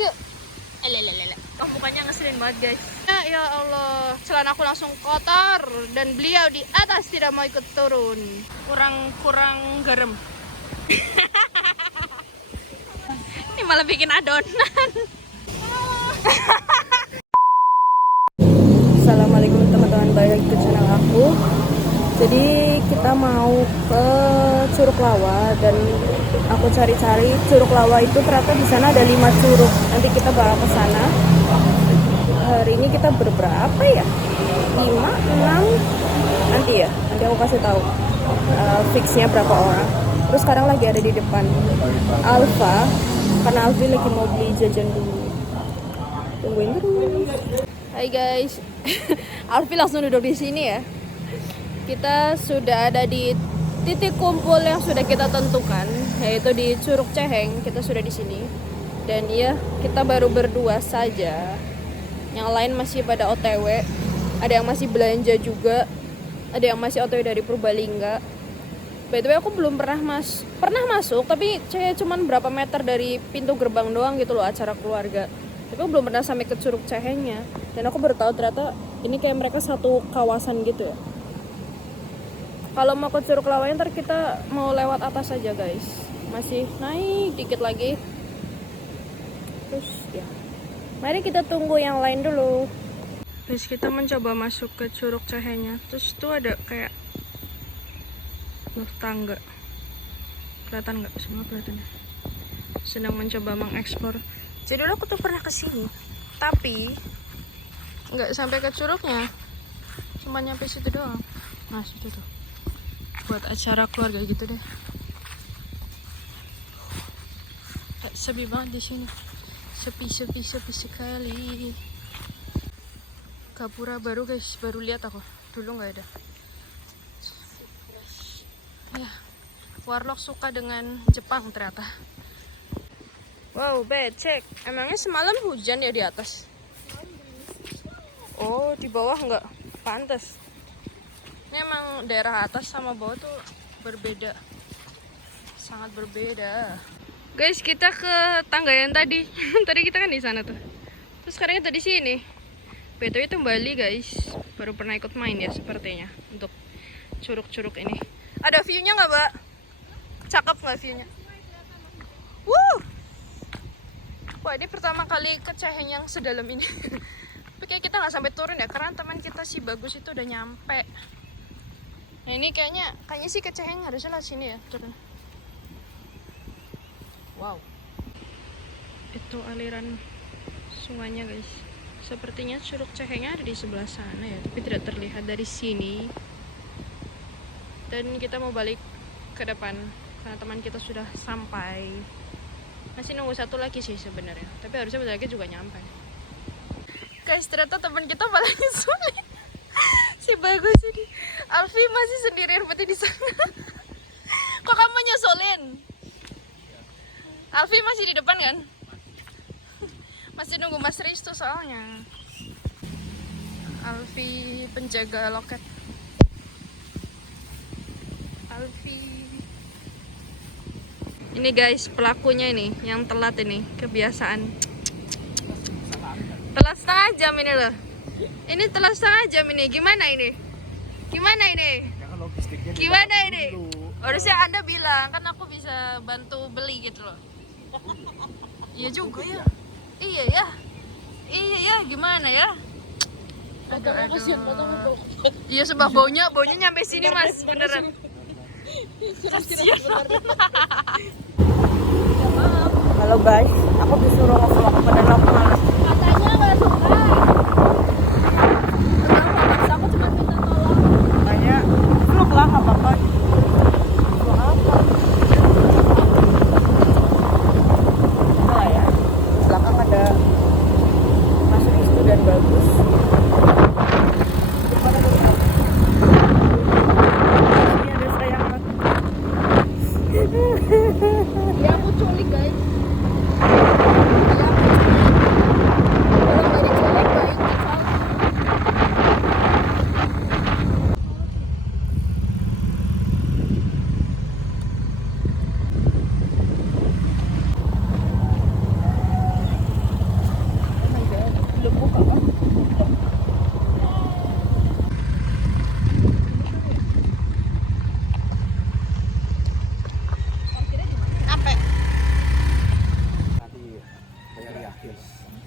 Yuk. Oh, mukanya ngeselin banget guys. Ya Allah, celana aku langsung kotor dan beliau di atas tidak mau ikut turun. Kurang garam. Ini malah bikin adonan. Assalamualaikum teman-teman, balik lagi ke channel aku. Jadi kita mau ke Curug Lawa dan aku cari-cari Curug Lawa itu ternyata di sana ada 5 curug. Nanti kita bakal ke sana. Hari ini kita berberapa ya? 5, 6 nanti ya. Nanti aku kasih tahu fixnya berapa orang. Terus sekarang lagi ada di depan Alfa karena Alfi lagi mau beli jajan dulu. Tungguin terus. Hai guys. Alfi langsung duduk di sini ya. Kita sudah ada di titik kumpul yang sudah kita tentukan, yaitu di Curug Ceheng. Kita sudah di sini. Dan ya, kita baru berdua saja. Yang lain masih pada OTW. Ada yang masih belanja juga. Ada yang masih OTW dari Purbalingga. By the way, aku belum pernah masuk, tapi kayak cuman berapa meter dari pintu gerbang doang gitu loh, acara keluarga. Tapi aku belum pernah sampai ke Curug Cehengnya. Dan aku baru tahu ternyata ini kayak mereka satu kawasan gitu ya. Kalau mau ke Curug Lawa ntar kita mau lewat atas aja guys. Masih naik dikit lagi. Terus ya, mari kita tunggu yang lain dulu. Guys, kita mencoba masuk ke Curug Cehengnya. Terus tuh ada kayak tangga. Kelihatan nggak? Semua kelihatan ya. Sedang mencoba mengeksplor. Jadi dulu aku tuh pernah kesini, tapi nggak sampai ke curugnya, cuma nyampe situ doang. Nah situ tuh, buat acara keluarga gitu deh. Sepi banget di sini, sepi sekali. Gapura baru guys, baru lihat aku, dulu nggak ada. Ya, Warlock suka dengan Jepang ternyata. Wow, becek. Emangnya semalam hujan ya di atas? Oh, di bawah enggak? Pantes. Ini emang daerah atas sama bawah tuh berbeda. Sangat berbeda. Guys, kita ke tangga yang tadi. Tadi kita kan di sana tuh. Terus sekarang kita di sini. BTW itu Bali, guys. Baru pernah ikut main ya sepertinya untuk curug-curug ini. Ada view-nya nggak, Mbak? Cakep nggak view-nya? Wah, ini pertama kali ke Ceheng yang sedalam ini. Tapi kayak kita nggak sampai turun ya, karena teman kita si Bagus itu udah nyampe. Nah ini kayaknya sih ke Ceheng harusnya lah sini ya turun. Wow, itu aliran sungainya guys. Sepertinya Curug Cehengnya ada di sebelah sana ya, tapi tidak terlihat dari sini. Dan kita mau balik ke depan karena teman kita sudah sampai. Masih nunggu satu lagi sih sebenarnya, tapi harusnya bentar lagi juga nyampe. Guys, ternyata teman kita paling sulit. Si Bagus ini, Alfi masih sendirian berarti di sana. Kok kamu nyusulin? Alfi masih di depan kan? Masih nunggu Mas Risto soalnya. Alfi penjaga loket. Alfi. Ini guys, pelakunya ini yang telat ini, kebiasaan. Telat setengah jam ini loh. Ini telat setengah jam ini. Gimana ini? Gimana ini? Harusnya Anda bilang, kan aku bisa bantu beli gitu loh. Iya juga ya. Iya ya, gimana ya? Aduh. Iya, sebab baunya nyampe sini Mas, beneran. Halo guys, aku disuruh ngevlog padahal aku malas. Katanya nggak suka. Kenapa? Aku cuma minta tolong. Katanya vlog lah, nggak apa-apa. Vlog apa? Oh ya, belakang ada Mas Risto dan Bagus. Ya aku culik guys.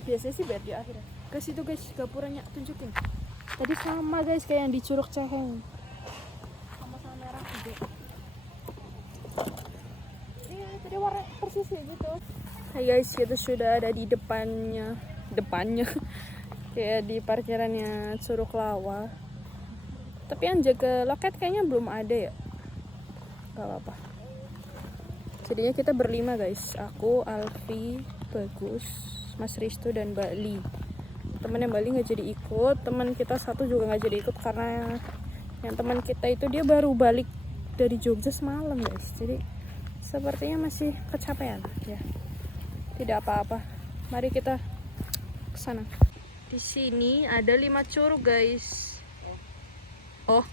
Biasanya sih bayar di akhir. Ke situ guys, gapuranya tunjukin. Tadi sama guys kayak yang di Curug Ceheng. Sama-sama merah juga. Iya, tadi warna persis ya gitu. Hai guys, kita sudah ada di depannya. Kayak di parkirannya Curug Lawa. Tapi yang jaga loket kayaknya belum ada ya. Gak apa-apa. Jadinya kita berlima guys. Aku, Alfi, Bagus, Mas Risto, dan Mbak Li. Temen yang Mbak Li nggak jadi ikut. Teman kita satu juga nggak jadi ikut karena yang teman kita itu dia baru balik dari Jogja semalam guys. Jadi sepertinya masih kecapean ya. Tidak apa-apa. Mari kita ke sana. Di sini ada 5 curug guys. Oh,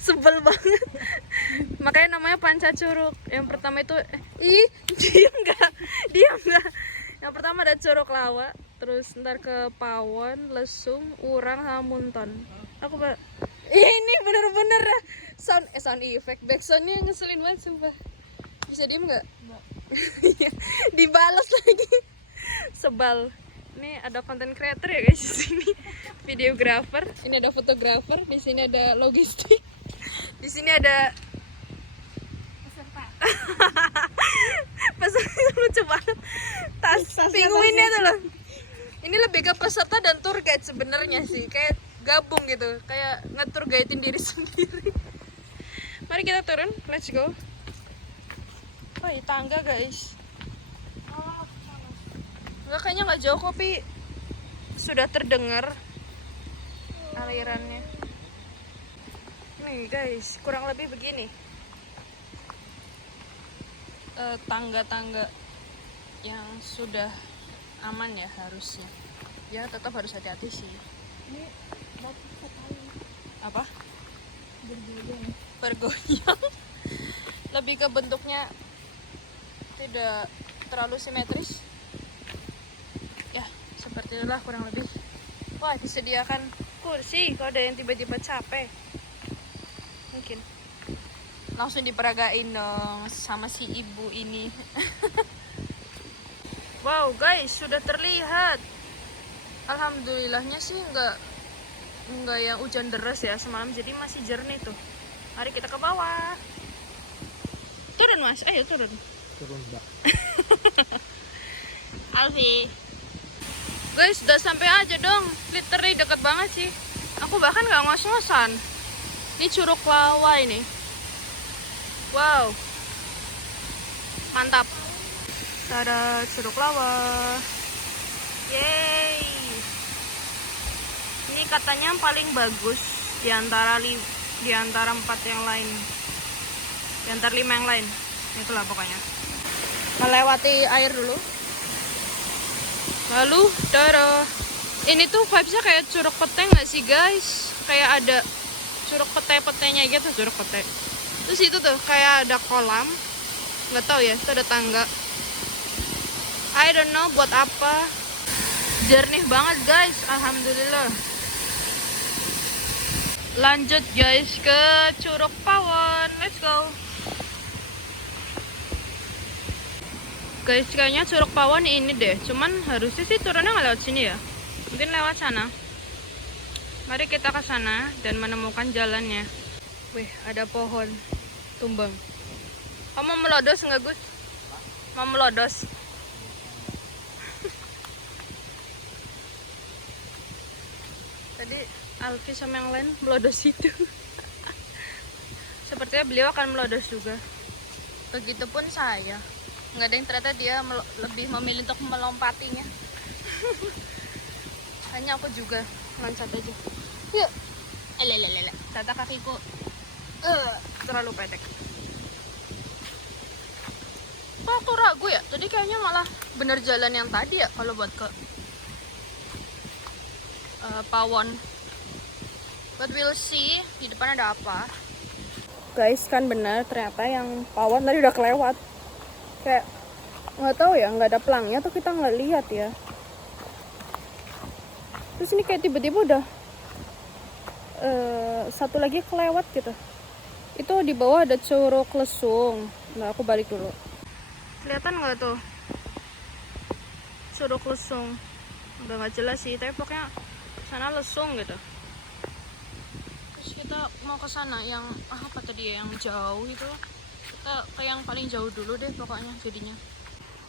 sebel banget. Makanya namanya Panca Curug. Yang pertama itu diam enggak. Yang pertama ada Curug Lawa, terus ntar ke Pawon, Lesung, Urang, Hamunton. Ini bener-bener sound effect. Backsoundnya ngeselin banget sumpah. Bisa diem nggak? Dibalas lagi. Sebal. Ini ada content creator ya guys di sini, videographer. Ini ada fotografer. Di sini ada logistik. Di sini ada peserta. Lucu banget. Tas pinguinnya tuh loh. Ini lebih ke peserta dan tour guide sebenarnya sih. Kayak gabung gitu. Kayak nge-tour guidein diri sendiri. Mari kita turun. Let's go. Oh, ini tangga guys. Enggak, kayaknya nggak jauh kopi. Sudah terdengar alirannya. Nih guys, kurang lebih begini. Tangga-tangga yang sudah aman ya harusnya. Ya tetap harus hati-hati sih. Ini apa? Bergoyang. Lebih ke bentuknya tidak terlalu simetris. Ya, seperti itulah kurang lebih. Wah, disediakan kursi kalau ada yang tiba-tiba capek. Mungkin langsung diperagain dong sama si ibu ini. Wow guys, sudah terlihat. Alhamdulillahnya sih enggak yang hujan deras ya semalam, jadi masih jernih tuh. Mari kita ke bawah. Turun mas, ayo turun. Turun mbak. Alfi. Guys, udah sampai aja dong. Literally deket banget sih. Aku bahkan nggak ngos-ngosan. Ini Curug Lawa ini. Wow. Mantap. Ada Curug Lawa. Yeay. Ini katanya yang paling bagus di antara 4 yang lain. Di antara 5 yang lain. Itulah pokoknya. Melewati air dulu. Lalu, ini tuh vibesnya kayak Curug Pete nggak sih guys? Kayak ada curug pete-petenya gitu, curug pete. Terus itu tuh kayak ada kolam, nggak tahu ya, itu ada tangga. I don't know buat apa. Jernih banget guys, alhamdulillah. Lanjut guys ke Curug Pawon, let's go. Guys, kayaknya Curug Pawon ini deh. Cuman harusnya sih turunnya nggak lewat sini ya. Mungkin lewat sana. Mari kita ke sana dan menemukan jalannya. Wih, ada pohon tumbang. Kamu mau melodos nggak Gus? Mau melodos? Tadi Alfi sama yang lain melodos itu. Sepertinya beliau akan melodos juga. Begitupun saya. Nggak ada yang ternyata dia lebih memilih untuk melompatinya. Hanya aku juga loncat aja. Yuk. Lelelele. Tata kakiku terlalu pendek. Kok aku ragu ya? Tadi kayaknya malah bener jalan yang tadi ya kalau buat ke Pawon. But we'll see di depan ada apa. Guys, kan benar ternyata yang Pawon tadi udah kelewat. Kayak nggak tahu ya, nggak ada pelangnya tuh kita nggak lihat ya. Terus ini kayak tiba-tiba udah satu lagi kelewat gitu. Itu di bawah ada Curug Lesung. Nah, aku balik dulu. Kelihatan nggak tuh? Curug Lesung. Udah nggak jelas sih, tapi pokoknya sana Lesung gitu. Terus kita mau ke sana yang apa tadi ya, yang jauh itu. Kita ke yang paling jauh dulu deh pokoknya jadinya.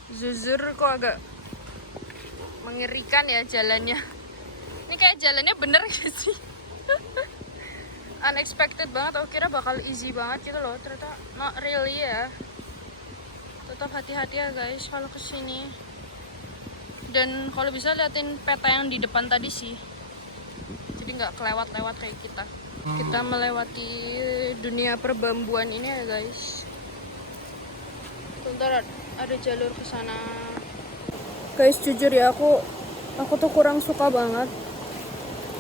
Jujur kok agak mengerikan ya jalannya. Ini kayak jalannya bener gak sih? Unexpected banget, aku kira bakal easy banget gitu loh, ternyata not really ya. Tetap hati-hati ya guys kalau kesini. Dan kalau bisa liatin peta yang di depan tadi sih, jadi nggak kelewat-lewat kayak kita. Kita melewati dunia perbambuan ini ya guys. Bentar, ada jalur ke sana. Guys, jujur ya, aku tuh kurang suka banget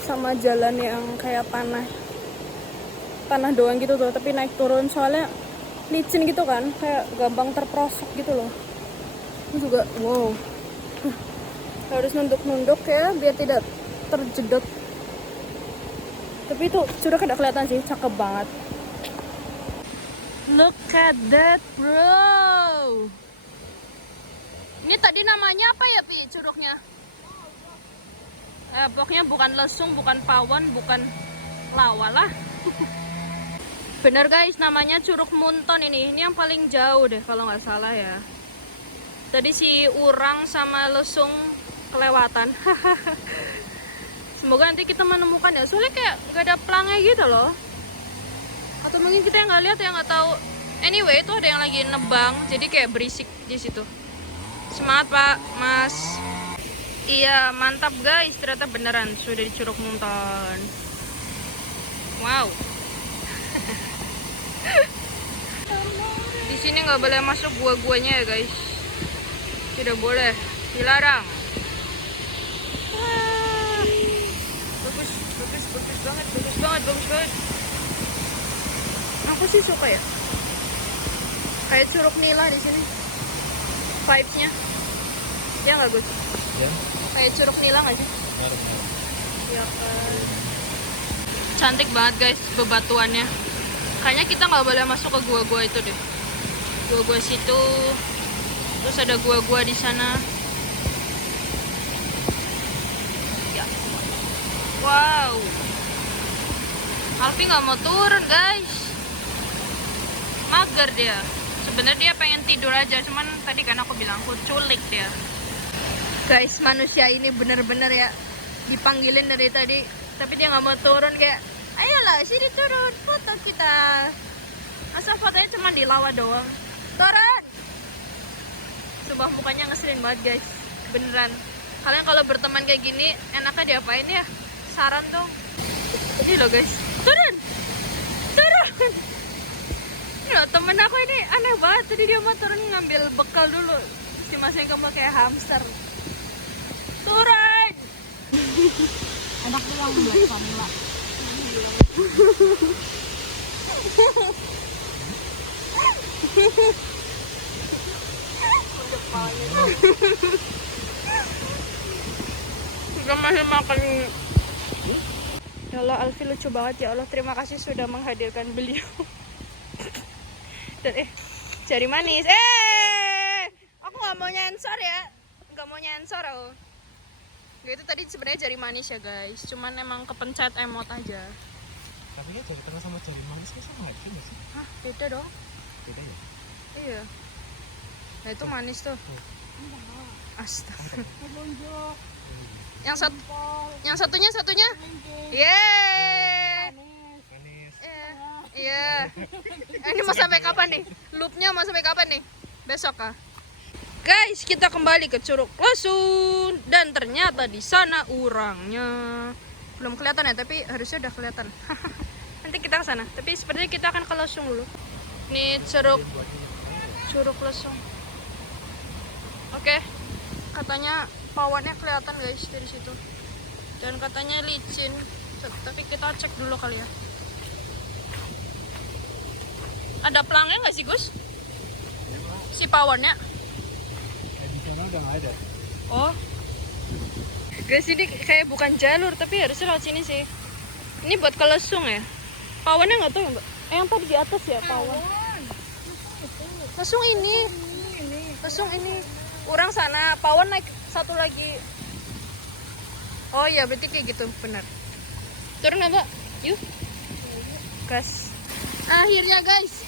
sama jalan yang kayak tanah doang gitu tuh, tapi naik turun, soalnya licin gitu kan, kayak gampang terperosok gitu loh. Ini juga wow, harus nunduk-nunduk ya biar tidak terjedot. Tapi itu curug ada kelihatan sih, cakep banget. Look at that bro. Ini tadi namanya apa ya Pi curugnya? Pokoknya bukan Lesung, bukan Pawon, bukan Lawa lah. Bener guys, namanya Curug Munton ini. Ini yang paling jauh deh kalau nggak salah ya. Tadi si Urang sama Lesung kelewatan. Semoga nanti kita menemukan ya. Soalnya kayak nggak ada pelangnya gitu loh. Atau mungkin kita yang nggak lihat, yang nggak tahu. Anyway, itu ada yang lagi nebang, jadi kayak berisik di situ. Semangat Pak, Mas. Iya, mantap guys. Ternyata beneran sudah di Curug Munton. Wow. Di sini nggak boleh masuk gua-guanya ya guys. Tidak boleh, dilarang. Wah. Bagus banget. Aku sih suka ya. Kayak Curug Nila di sini. Vibes-nya. Ya nggak Gus? Ya. Kayak Curug Nila nggak sih? Ya kan. Cantik banget guys bebatuannya. Kayaknya kita nggak boleh masuk ke gua-gua itu deh. Gua-gua situ. Terus ada gua-gua di sana. Ya. Wow. Alfi nggak mau turun guys. Mager dia. Sebenarnya dia pengen tidur aja, cuman tadi kan aku bilang aku culik dia. Guys, manusia ini bener-bener ya dipanggilin dari tadi, tapi dia nggak mau turun. Kayak ayolah sini turun, foto kita. Masa fotonya cuma di Lawa doang. Turun. Sumpah mukanya ngeselin banget guys, beneran. Kalian kalau berteman kayak gini enaknya diapain ya? Saran dong. Ini loh guys, turun. Ya, temen aku ini aneh banget, tadi dia mau turun ngambil bekal dulu, si masnya kamu kayak hamster. Turun. Enak tuh yang buat Pamela. Sudah masih makan. Ya Allah, Alfi lucu banget ya Allah. Terima kasih sudah menghadirkan beliau. Dan jari manis. Aku nggak mau nyensor ya. Nggak mau nyensor aku. Itu tadi sebenarnya jari manis ya guys. Cuman emang kepencet emot aja. Tapi ya jari tengah sama jari manis kan sama aja nggak sih? Hah, beda dong. Beda ya? Iya. Nah itu manis tuh. Astaga. Yang satunya. Yeay. Manis. Iya. Ini mau sampai kapan nih? Loopnya mau sampai kapan nih? Besok kah? Guys, kita kembali ke Curug Lesung dan ternyata di sana urangnya. Belum kelihatan ya, tapi harusnya udah kelihatan. Nanti kita ke sana. Tapi sepertinya kita akan ke Lesung dulu. Ini Curug Lesung. Oke. Katanya pawonnya kelihatan guys dari situ. Dan katanya licin. Tapi kita cek dulu kali ya. Ada pelangnya nggak sih Gus? Si pawonnya? Di sana udah nggak ada. Oh. Guys, ini kayak bukan jalur, tapi harusnya lewat sini sih. Ini buat ke Lesung ya? Pawonnya nggak tahu ya Mbak? Yang tadi di atas ya pawon. Lesung ini. Lesung ini. Orang sana, Pawan naik satu lagi. Oh iya, berarti kayak gitu, benar. Turun nggak, Mbak? Yuk. Gas. Akhirnya guys,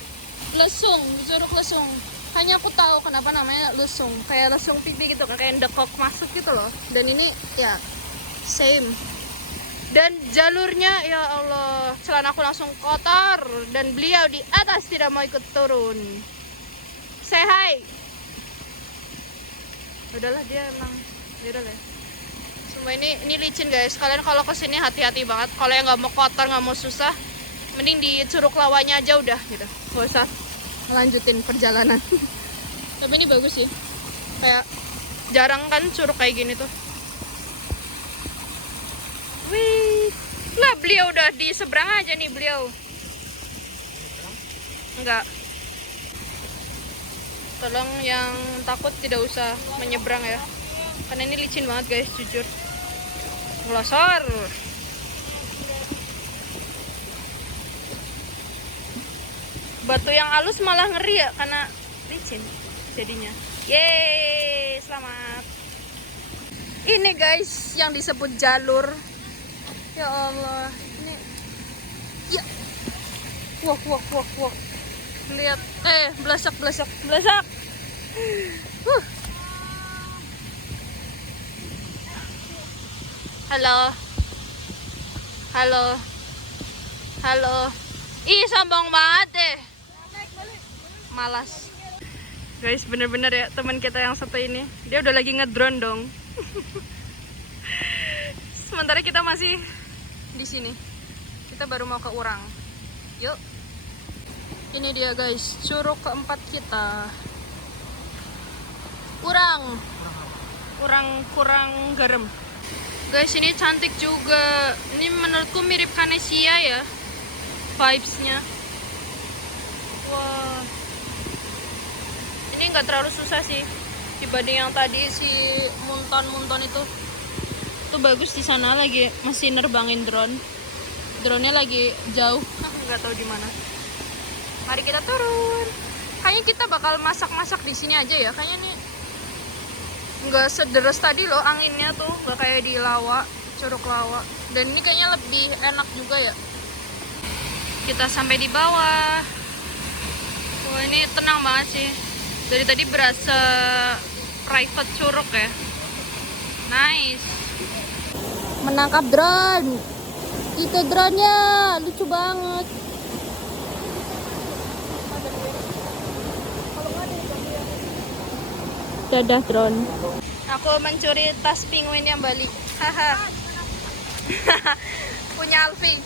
lesung, Curug Lesung. Hanya aku tahu kenapa namanya lesung. Kayak lesung TV gitu kan, kayak dekok masuk gitu loh. Dan ini ya same. Dan jalurnya ya Allah, celana aku langsung kotor dan beliau di atas tidak mau ikut turun. Say hi. Udahlah dia emang, udah lah. Semua ini licin guys. Kalian kalau kesini hati-hati banget. Kalau yang nggak mau kotor, nggak mau susah, mending di Curug Lawanya aja udah gitu. Gak usah melanjutin perjalanan. Tapi ini bagus sih. Kayak jarang kan curug kayak gini tuh. Wih, lah beliau udah di seberang aja nih beliau. Enggak. Tolong yang takut tidak usah menyeberang ya. Karena ini licin banget guys, jujur. Ngelosor. Batu yang halus malah ngeri ya, karena licin jadinya. Yeay, selamat. Ini guys yang disebut jalur. Ya Allah, ini ya. Wah. Lihat, belasak. Halo. Ih, sombong banget deh. Malas. Guys, bener-bener ya teman kita yang satu ini, dia udah lagi ngedrone dong. Sementara kita masih di sini. Kita baru mau ke Urang. Yuk. Ini dia guys, curug keempat kita. Urang kurang garam. Guys, ini cantik juga. Ini menurutku mirip Kanesia ya, vibes-nya. Wah. Ini nggak terlalu susah sih dibanding yang tadi si Munton itu. Tuh bagus di sana lagi masih nerbangin drone. Drone-nya lagi jauh, nggak tahu di mana. Mari kita turun. Kayaknya kita bakal masak-masak di sini aja ya. Kayaknya nih nggak sederes tadi loh anginnya tuh, nggak kayak di Lawa, Curug Lawa. Dan ini kayaknya lebih enak juga ya. Kita sampai di bawah. Wah, ini tenang banget sih. Dari tadi berasa private curug ya. Nice. Menangkap drone. Itu drone-nya lucu banget. Dadah drone. Aku mencuri tas penguin yang balik. Haha. Punya Alfi.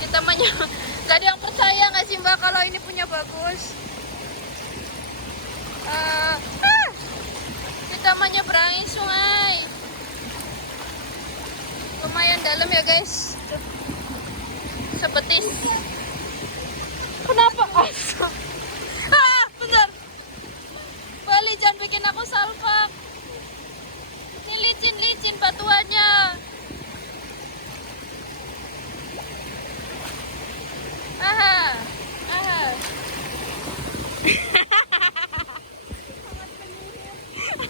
kita gak ada yang percaya nggak sih Mbak kalau ini punya bagus. Kita menyeberangi sungai. Lumayan dalam ya guys. Sebetis. Kenapa? Bentar. Bali, jangan bikin aku salpak. Ini licin batuannya.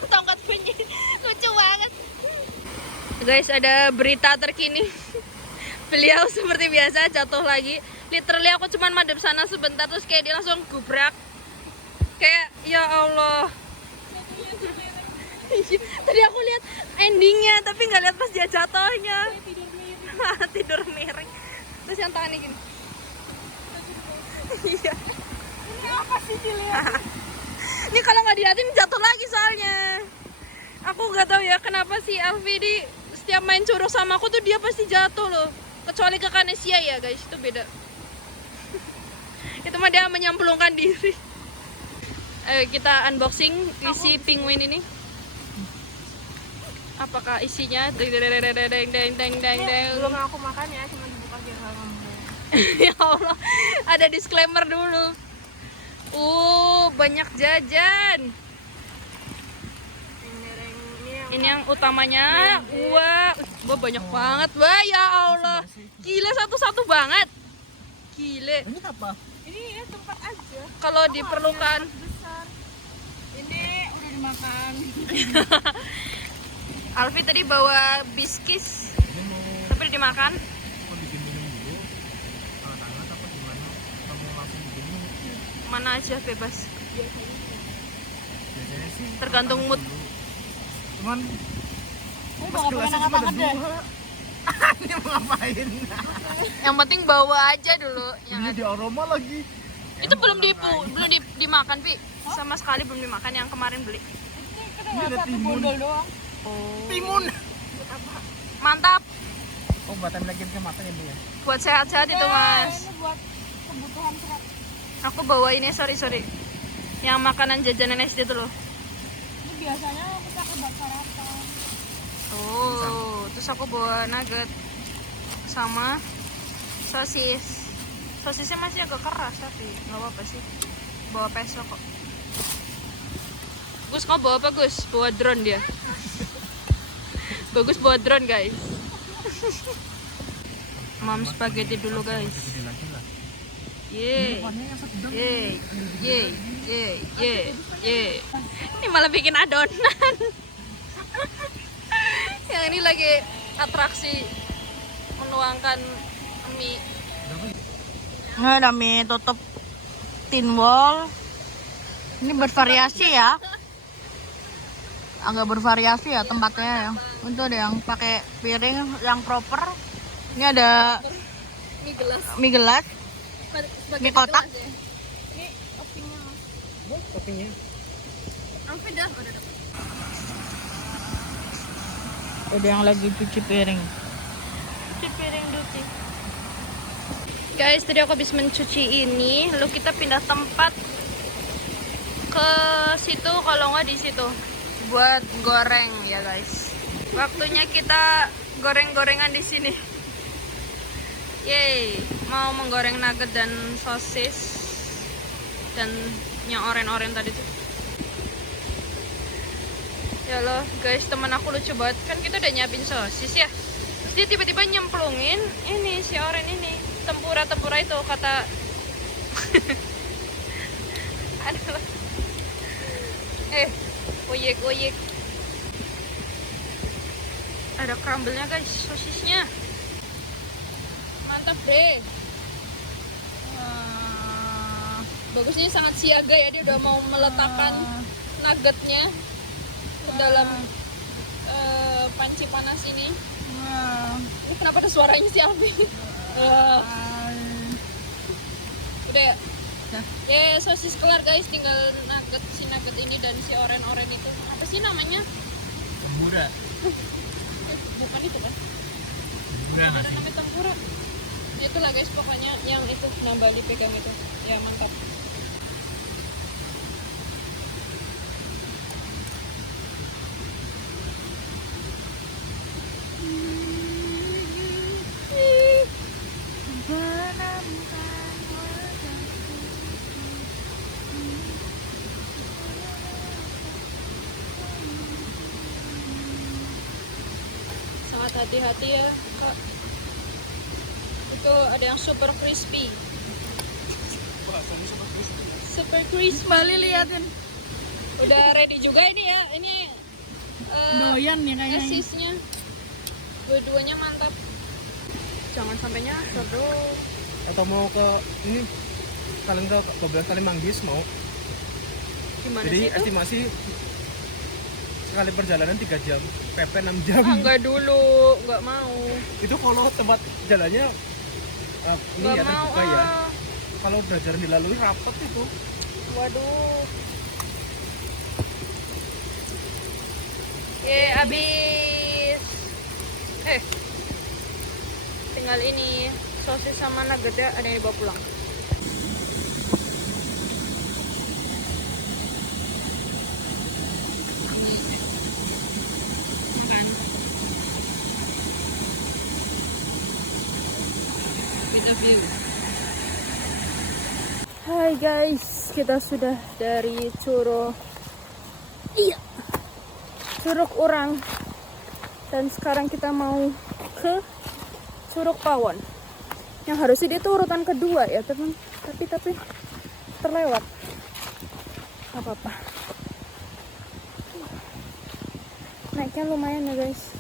Tongkat penyihir. Lucu banget. Guys, ada berita terkini. Beliau seperti biasa jatuh lagi. Literally aku cuman madep sana sebentar terus kayak dia langsung gubrak. Kayak ya Allah. Tadi aku lihat endingnya tapi nggak lihat pas dia jatuhnya. Tidur miring. Terus yang tangannya gini. Iya. Ini apa sih dilihat? Ini kalau nggak dilihatin jatuh lagi soalnya. Aku nggak tahu ya kenapa sih Alfi di setiap main curug sama aku tuh dia pasti jatuh loh. Kecuali ke Kanesia ya guys, itu beda. Itu mah dia menyemplungkan diri. Ayo kita unboxing isi penguin ini. Apakah isinya? Belum aku makan ya, cuma dibuka biar nggak ngambek. Ya Allah, ada disclaimer dulu. Banyak jajan. Ini yang utamanya. Wah, banyak banget. Wah, ya Allah. Gila, satu-satu banget. Gile. Ini apa? Ini ya tempat aja. Kalau diperlukan. Besar. Ini dimakan. Alfi tadi bawa biskis, Ini mau tapi dimakan. bikin minum dulu. Kalau hangat apa gimana? Kamu langsung bikin minum? Mana aja bebas. Biasanya sih Tergantung mood. dulu. Cuman Ini mau ngapain angkat-angkat deh. ini mau ngapain? Yang penting bawa aja dulu. Yang Ini di aroma lagi. itu belum dimakan, Pi. Sama sekali belum dimakan yang kemarin beli. Ini ada timun. doang. Oh. Timun. Mantap. Obatan lagi ke mata ya, Bu ya. Buat sehat-sehat itu, Mas. Ini buat kebutuhan serat. Aku bawa ini, sorry. Yang makanan jajanan SD tuh loh. Ini biasanya aku pakai buat sarapan. Oh, terus aku bawa nugget sama sosis. Sosisnya masih agak keras tapi nggak apa-apa sih. Bawa peso kok. Gus, kau bawa apa, Gus? Bawa drone dia. Bagus bawa drone, guys. Mam spaghetti dulu, guys. Gede lagi lah. Yeay. Warnanya yang sedang. Yeay. Ini malah bikin adonan. Yang ini lagi atraksi menuangkan mie. Ini ada mie tutup tin wall. Ini bervariasi ya. Agak bervariasi ya tempatnya ya. Itu ada yang pakai piring yang proper. Ini ada mie gelas, mie kotak. Ini toppingnya, Mas. Toppingnya. Alfi dah udah dapat. Ada yang lagi cuci piring. Cuci piring duty. Guys, tadi aku habis mencuci ini, lalu kita pindah tempat ke situ, kalau nggak di situ buat goreng ya, guys. Waktunya kita goreng-gorengan di sini. Yeay, mau menggoreng nugget dan sosis dan yang oren-oren tadi tuh. Ya loh, guys, temen aku lucu banget. Kan kita udah nyiapin sosis ya. Terus dia tiba-tiba nyemplungin ini si oren ini. Tempura itu kata aduh. Oyek. Ada crumble-nya, guys, sosisnya. Mantap deh. Bagusnya sangat siaga ya, dia udah mau meletakkan nuggetnya ke dalam panci panas ini. Ini kenapa ada suaranya si Alvin? Udah ya? Ya, sosis kelar, guys, tinggal si nugget ini dan si oren-oren itu. Apa sih namanya? Tempura. Bukan itu kan? Tempura Ada nasi. namanya tempura. Itulah, guys, pokoknya yang itu nambah dipegang itu. Ya, mantap. Sangat hati-hati ya, Kak. Itu ada yang super crispy. Super crispy. Bali liatin. Udah ready juga ini ya. Ini Doyan nih kayaknya. sosisnya. Dua-duanya mantap. Jangan sampai nyasar dong. Atau mau ke ini kalian ke 12 kali manggis mau. Gimana Jadi sih itu? estimasi sekali perjalanan 3 jam, PP 6 jam. Enggak dulu, enggak mau. Itu kalau tempat jalannya ini Enggak ya mau. terbuka ya. Kalau berjalan dilalui rapat itu. Waduh. Abis. Tinggal ini sosis sama nuggetnya ada yang dibawa pulang. Makan. With a view. Hai guys, kita sudah dari Curug Urang dan sekarang kita mau ke Curug Pawon. Yang harusnya dia tuh urutan kedua ya teman, tapi terlewat. Gak apa-apa. naiknya lumayan ya guys.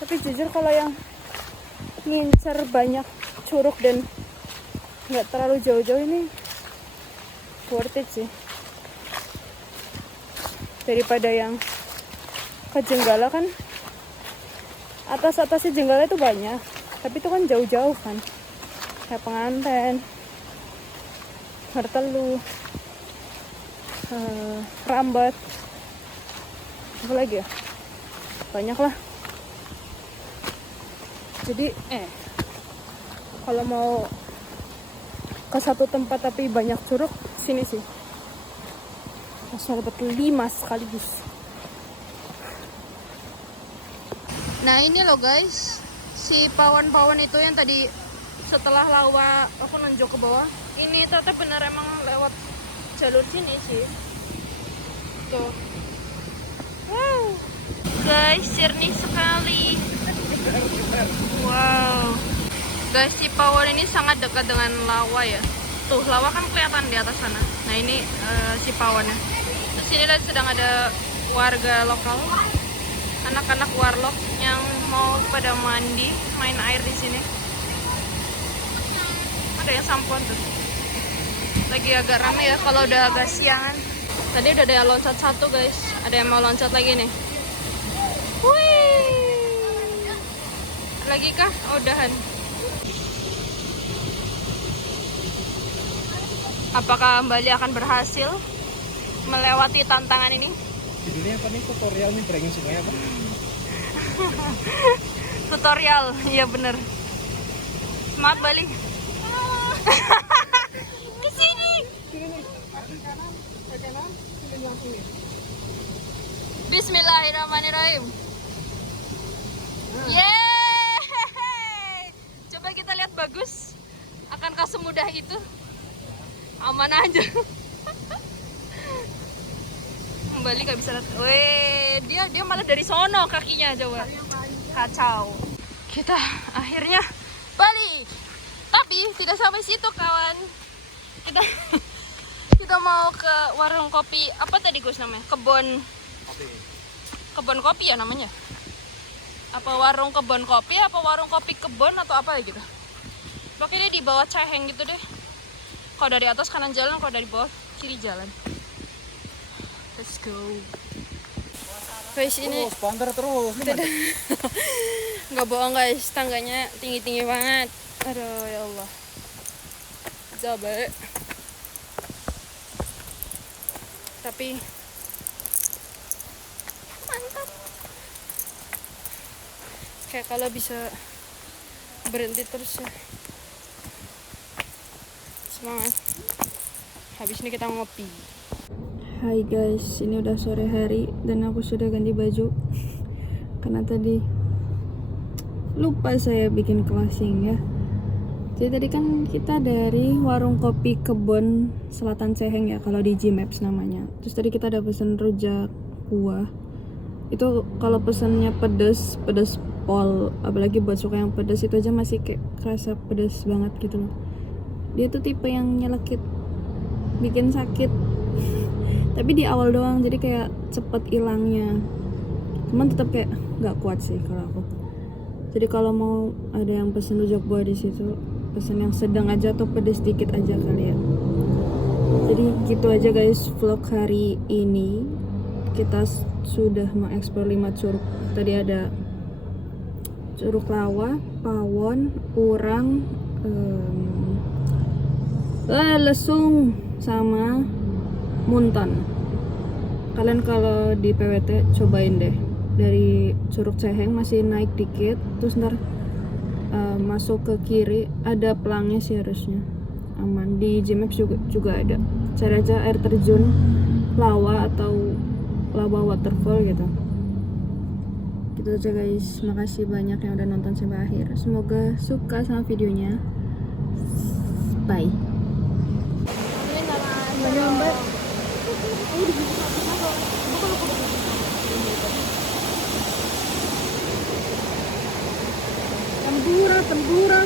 Tapi jujur kalau yang ngincer banyak curug dan nggak terlalu jauh-jauh ini worth it sih, daripada yang ke Jenggala. Kan atas-atasnya Jenggala itu banyak, tapi itu kan jauh-jauh kan, kayak Penganten, Mertelu, Rambat, apa lagi ya, banyak lah. Jadi kalau mau ke satu tempat tapi banyak curug, sini sih langsung dapat 5 sekaligus. Nah ini loh guys, si pawon-pawon itu yang tadi setelah lawa aku nunjuk ke bawah, ini ternyata bener emang lewat jalur sini sih. Tuh, wow guys, jernih sekali. Wow guys, si pawon ini sangat dekat dengan lawa ya. Tuh, lawa kan kelihatan di atas sana. Nah ini si pawonnya. Terus ini sedang ada warga lokal, anak-anak warlock yang mau pada mandi, main air di sini. Ada yang sampoan tuh. Lagi agak rame ya kalau udah agak siangan. Tadi udah ada yang loncat satu guys. Ada yang mau loncat lagi nih. Wih. Lagi kah? Oh, udahan. Apakah Mbak Li akan berhasil melewati tantangan ini? Judulnya apa nih, tutorial nyebrangin sungai apa? Tutorial, iya bener. Semangat Bali. Kesini. Bismillahirrahmanirrahim. Yeay. Coba kita lihat bagus. Akankah semudah itu? Aman aja. Kembali gak bisa lihat. Weh, dia malah dari sono kakinya coba. Kacau. Kita akhirnya balik. Tapi tidak sampai situ kawan. Kita mau ke warung kopi. Apa tadi Gus namanya? Kebon kopi ya namanya. Apa warung kebon kopi? Apa warung kopi kebon atau apa gitu? Pokoknya di bawah Ceheng gitu deh. Kalau dari atas kanan jalan, kalau dari bawah kiri jalan. Let's go. Guys, ini Sponsor terus. nggak bohong guys, tangganya tinggi-tinggi banget. Aduh ya Allah. Capek. Tapi mantap. Kayak kalau bisa berhenti terus ya. Semangat. Habis ini kita ngopi. Hai guys, ini udah sore hari dan aku sudah ganti baju karena tadi lupa saya bikin closing ya. Jadi tadi kan kita dari warung kopi Kebon Selatan Ceheng ya, kalau di Gmaps namanya. Terus tadi kita ada pesan rujak kuah. Itu kalau pesannya pedas pol, apalagi buat suka yang pedas, itu aja masih kayak kerasa pedas banget gitu loh. Dia tuh tipe yang nyelekit, bikin sakit. Tapi di awal doang, jadi kayak cepet hilangnya. Cuman tetap kayak nggak kuat sih kalau aku. Jadi kalau mau ada yang pesen rujak buah di situ, pesen yang sedang aja atau pedas dikit aja kali ya. Jadi gitu aja guys vlog hari ini. Kita sudah mengeksplor 5 curug. Tadi ada Curug Lawa, Pawon, Urang, Lesung, sama Munton. Kalian kalau di PWT cobain deh. Dari Curug Ceheng masih naik dikit, terus ntar masuk ke kiri ada pelangnya sih harusnya aman. Di Gmaps juga ada. Cari aja air terjun Lawa atau Lawa Waterfall gitu. Gitu aja guys. Makasih banyak yang udah nonton sampai akhir. Semoga suka sama videonya. Bye. Tempura.